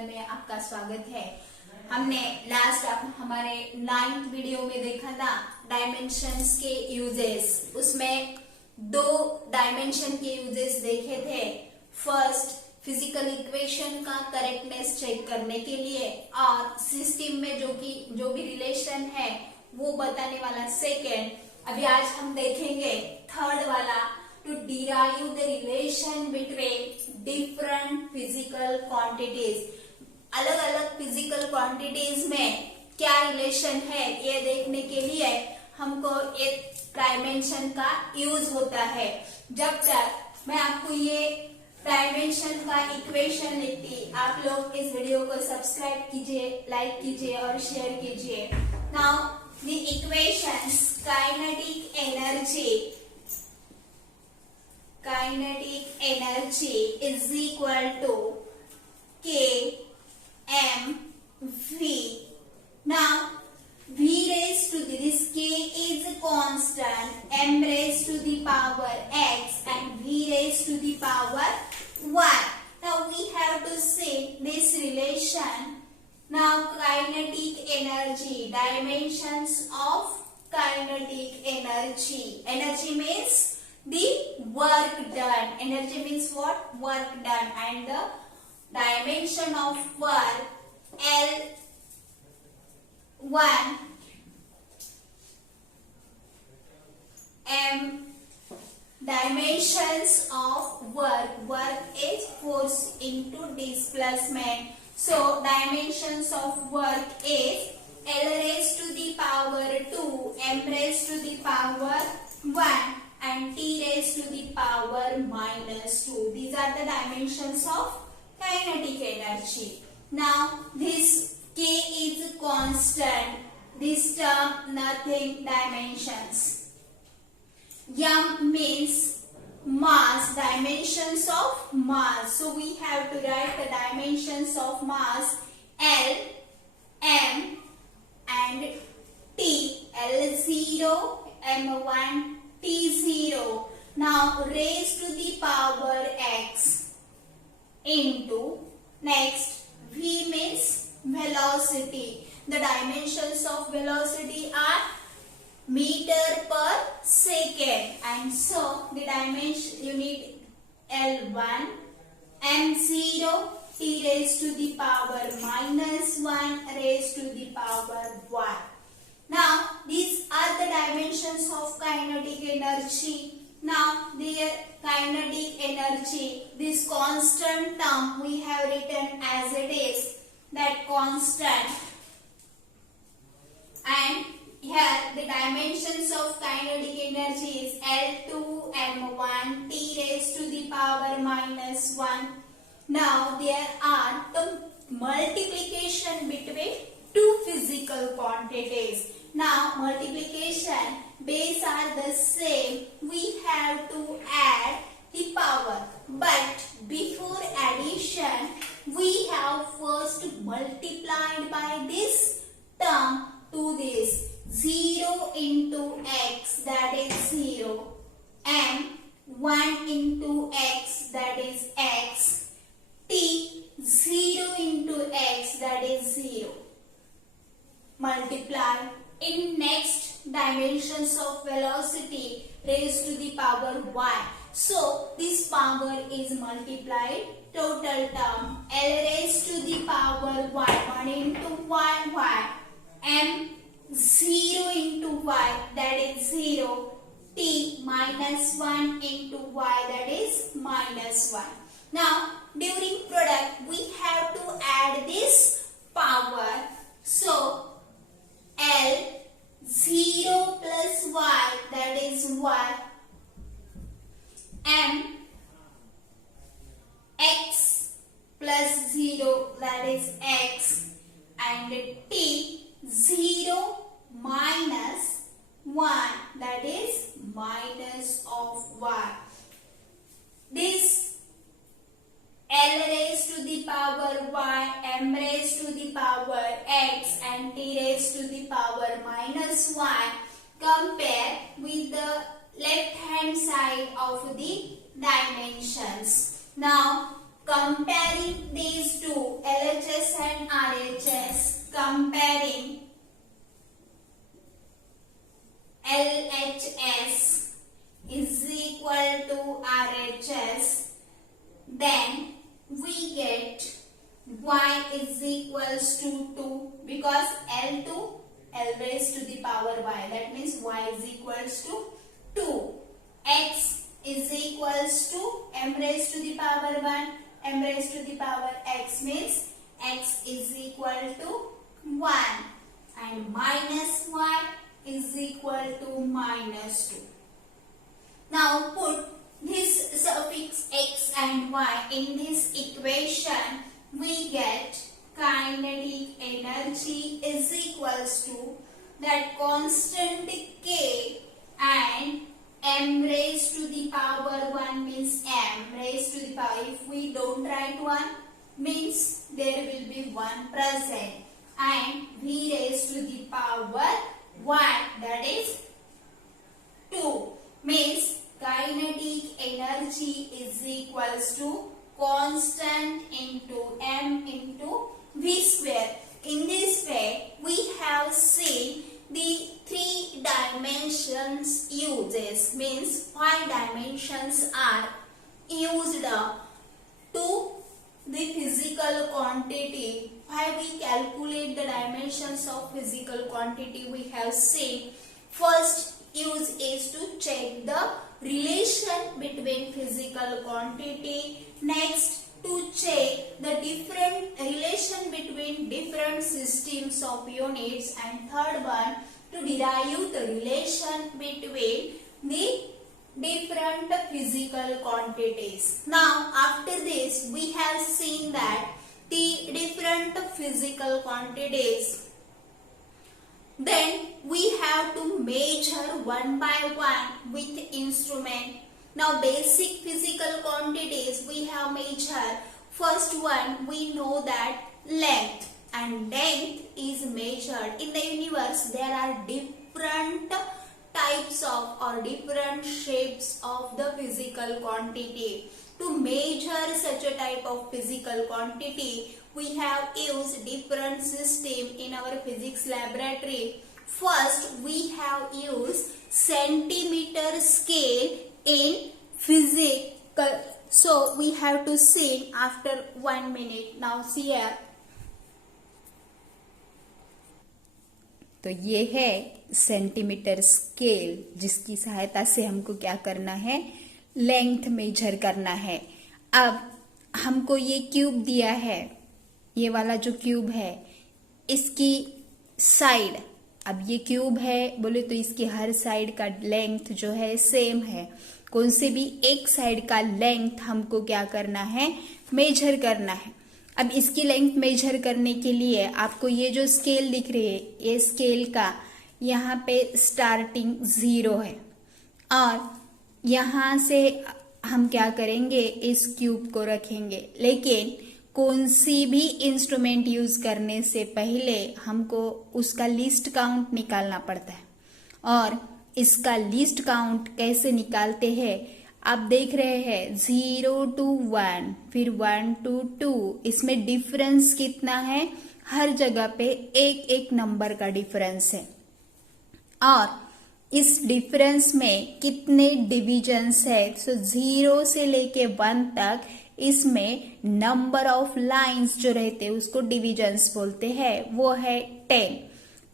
चैनल में आपका स्वागत है। हमने लास्ट हमारे 9th वीडियो में देखा था डायमेंशंस के यूजेस। उसमें 2 डायमेंशन के यूजेस देखे थे। फर्स्ट, फिजिकल इक्वेशन का करेक्टनेस चेक करने के लिए, और सिस्टम में जो भी रिलेशन है वो बताने वाला सेकेंड। अभी आज हम देखेंगे थर्ड वाला, to derive the relation between different physical quantities. अलग अलग फिजिकल क्वांटिटीज में क्या रिलेशन है ये देखने के लिए हमको एक डायमेंशन का यूज होता है। जब तक मैं आपको ये डायमेंशन का इक्वेशन लिखती, आप लोग इस वीडियो को सब्सक्राइब कीजिए, लाइक कीजिए और शेयर कीजिए। Now the equations, kinetic energy is equal to K m v. Now v raised to this K is constant, m raised to the power x and v raised to the power y. Now we have to see this relation. Now kinetic energy, dimensions of kinetic energy. Energy means the work done. Energy means what? Work done. And the dimension of work L1 m. Dimensions of work is force into displacement. So dimensions of work is L raised to the power 2, m raised to the power 1 and t raised to the power minus 2. These are the dimensions of kinetic energy. Now this K is constant. This term nothing, dimensions. M means mass, dimensions of mass. So we have to write the dimensions of mass L, M and T. L0, M1, T0. Now raised to the power x into, next V means velocity. The dimensions of velocity are meter per second, and so the dimension you need L1, M0, t raised to the power minus 1 raised to the power 1. Now these are the dimensions of kinetic energy. Now their kinetic energy, this constant term we have written as it is, that constant, and here the dimensions of kinetic energy is L2 M1 t raised to the power minus 1. Now there are the multiplication between two physical quantities. Now multiplication, base are the same, we have to add the power, but before addition we have first multiplied by this term to this. 0 into x, that is 0, and 1 into x, that is x, t 0 into x, that is 0. Multiply. In next, dimensions of velocity raised to the power y. So this power is multiplied. Total term L raised to the power y, 1 into y, m 0 into y, that is 0, t minus 1 into y, that is minus 1. Now during product we have to add this power. So L 0 plus y, that is y, m x plus 0, that is x, and t 0 minus 1, that is minus of y. This L raised to the power y, m raised to the power x and t raised to the power minus 1 compare with the left hand side of the dimensions. Now comparing these two, LHS and RHS, comparing LHS is equal to RHS, then we get y is equals to 2 because L to L raised to the power y, that means y is equals to 2. X is equals to m raised to the power 1, m raised to the power x means x is equal to 1 and minus y is equal to minus 2. Now put this suffix x and y in this equation, we get kinetic energy is equals to that constant k and m raised to the power 1 means m raised to the power, if we don't write 1 means there will be 1 present, and v raised to the power 1 that is 2 means kinetic energy is equals to constant into m into v square. In this way, we have seen the 3 dimensions uses, means 5 dimensions are used to the physical quantity. Why we calculate the dimensions of physical quantity, we have seen. First use is to check the relation between physical quantity. Next, to check the different relation between different systems of units, and third one to derive the relation between the different physical quantities. Now after this we have seen that the different physical quantities, then we have to measure one by one with instrument. Now basic physical quantities we have measured. First one, we know that length, and length is measured. In the universe there are different types of or different shapes of the physical quantity. To measure such a type of physical quantity, we have used different system in our physics laboratory. First, we have used centimeter scale in physics. So we have to see after 1 minute. Now see here. तो ये है centimetre scale, जिसकी सहायता से हमको क्या करना है, लेंथ मेजर करना है. अब हमको ये क्यूब दिया है, ये वाला जो क्यूब है इसकी साइड, अब ये क्यूब है बोले तो इसकी हर साइड का लेंथ जो है सेम है. कौन से भी एक साइड का लेंथ हमको क्या करना है, मेजर करना है. अब इसकी लेंथ मेजर करने के लिए आपको ये जो स्केल दिख रही है, ये स्केल का यहाँ पे स्टार्टिंग 0 है, और यहाँ से हम क्या करेंगे, इस क्यूब को रखेंगे. लेकिन कौन सी भी इंस्ट्रूमेंट यूज करने से पहले हमको उसका लिस्ट काउंट निकालना पड़ता है. और इसका लिस्ट काउंट कैसे निकालते हैं, आप देख रहे हैं 0 to 1, फिर 1 to 2. इसमें डिफरेंस कितना है, हर जगह पे एक एक नंबर का डिफरेंस है. और इस डिफरेंस में कितने डिविजन्स है, सो 0 से लेके 1 तक इसमें नंबर ऑफ लाइंस जो रहते हैं उसको डिविजन्स बोलते हैं, वो है 10.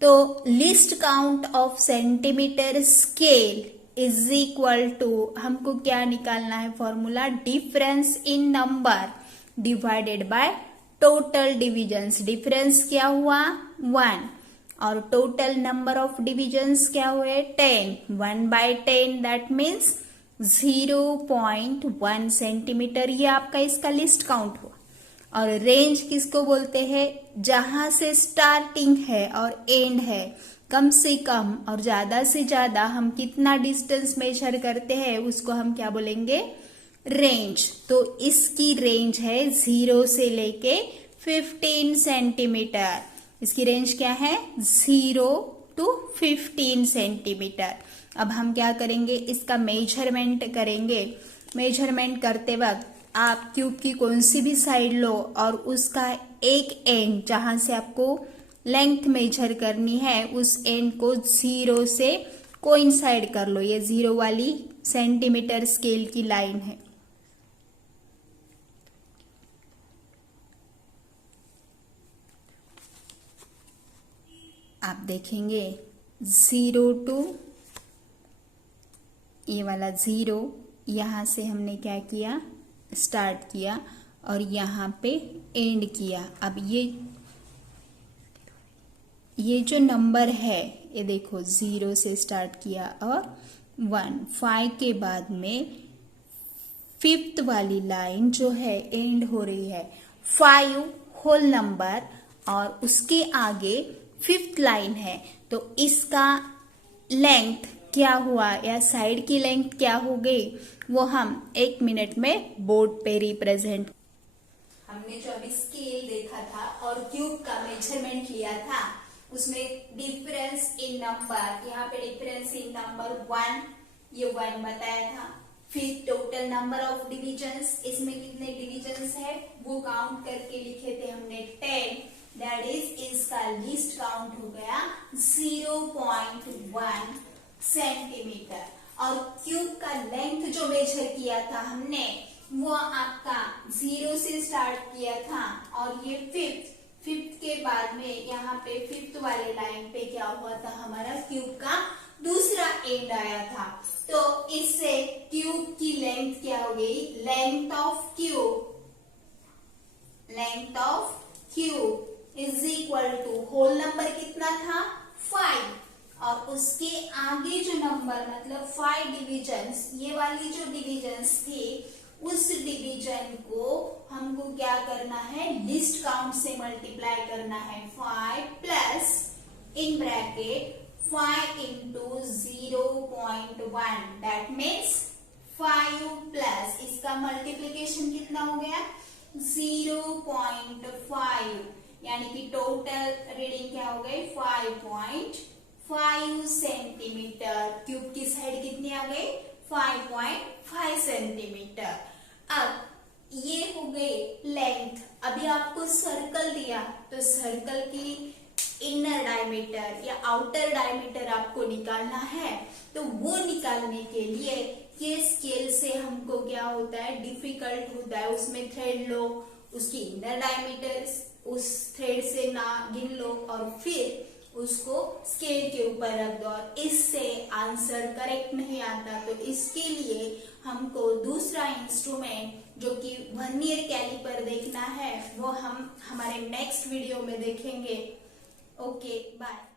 तो least count of centimeter scale is equal to, हमको क्या निकालना है formula, difference in number divided by total divisions. Difference क्या हुआ 1, और टोटल नंबर ऑफ डिविजन्स क्या हुए 10. 1/10 दैट मीन्स 0.1 सेंटीमीटर. ये आपका इसका लिस्ट काउंट हुआ. और रेंज किसको बोलते हैं, जहां से स्टार्टिंग है और एंड है, कम से कम और ज्यादा से ज्यादा हम कितना डिस्टेंस मेजर करते हैं उसको हम क्या बोलेंगे, रेंज. तो इसकी रेंज है 0 से लेके 15 सेंटीमीटर. इसकी रेंज क्या है 0 to 15 सेंटीमीटर. अब हम क्या करेंगे, इसका मेजरमेंट करेंगे. मेजरमेंट करते वक्त आप ट्यूब की कौन सी भी साइड लो और उसका एक एंड जहां से आपको लेंथ मेजर करनी है उस एंड को 0 से कोइंसाइड कर लो। ये 0 वाली सेंटीमीटर स्केल की लाइन है। आप देखेंगे 0 टू ये वाला 0, यहां से हमने क्या किया, स्टार्ट किया और यहाँ पे एंड किया। अब ये जो नंबर है ये देखो 0 से स्टार्ट किया और 1, 5 के बाद में 5th वाली लाइन जो है एंड हो रही है 5 होल नंबर और उसके आगे 5th लाइन है। तो इसका लेंथ क्या हुआ या साइड की लेंथ क्या हो गई वो हम 1 मिनट में बोर्ड पे रिप्रेजेंट। हमने जो अभी स्केल देखा था और क्यूब का मेजरमेंट लिया था उसमें डिफरेंस इन नंबर, यहाँ पे डिफरेंस इन नंबर 1, ये 1 बताया था। फिर टोटल नंबर ऑफ डिविजन्स, इसमें कितने डिविजन्स है वो काउंट करके लिखे थे हमने 10, दैट इज इसका लीस्ट काउंट हो गया 0.1 सेंटीमीटर। और क्यूब का लेंथ जो मेजर किया था हमने वो आपका 0 से स्टार्ट किया था और ये 5th के बाद में यहाँ पे 5th वाले लाइन पे क्या हुआ था, हमारा क्यूब का दूसरा एंड आया था। तो इससे क्यूब की लेंथ क्या हो गई, length of cube is equal to whole number कितना था 5 और उसके आगे जो नंबर मतलब 5 डिविजन्स, ये वाली जो डिविजन्स थी उस डिवीजन को हमको क्या करना है, लिस्ट काउंट से मल्टीप्लाई करना है। 5 प्लस इन ब्रैकेट 5 इंटू 0.1 दैट मीन्स 5 प्लस इसका मल्टीप्लीकेशन कितना हो गया 0.5, यानी कि टोटल रीडिंग क्या हो गई 5.5 सेंटीमीटर। क्यूब की साइड कितनी आ गई 5.5 सेंटीमीटर। अब ये हो गई लेंथ। अभी आपको सर्कल दिया तो सर्कल की इनर डायमीटर या आउटर डायमीटर आपको निकालना है। तो वो निकालने के लिए ये स्केल से हमको क्या होता है, डिफिकल्ट होता है। उसमें थ्रेड लो, उसकी इनर डायमीटर उस थ्रेड से ना गिन लो और फिर उसको स्केल के ऊपर रख दो और इससे आंसर करेक्ट नहीं आता। तो इसके लिए हमको दूसरा इंस्ट्रूमेंट जो कि वर्नियर कैलिपर देखना है वो हम हमारे नेक्स्ट वीडियो में देखेंगे। Okay bye.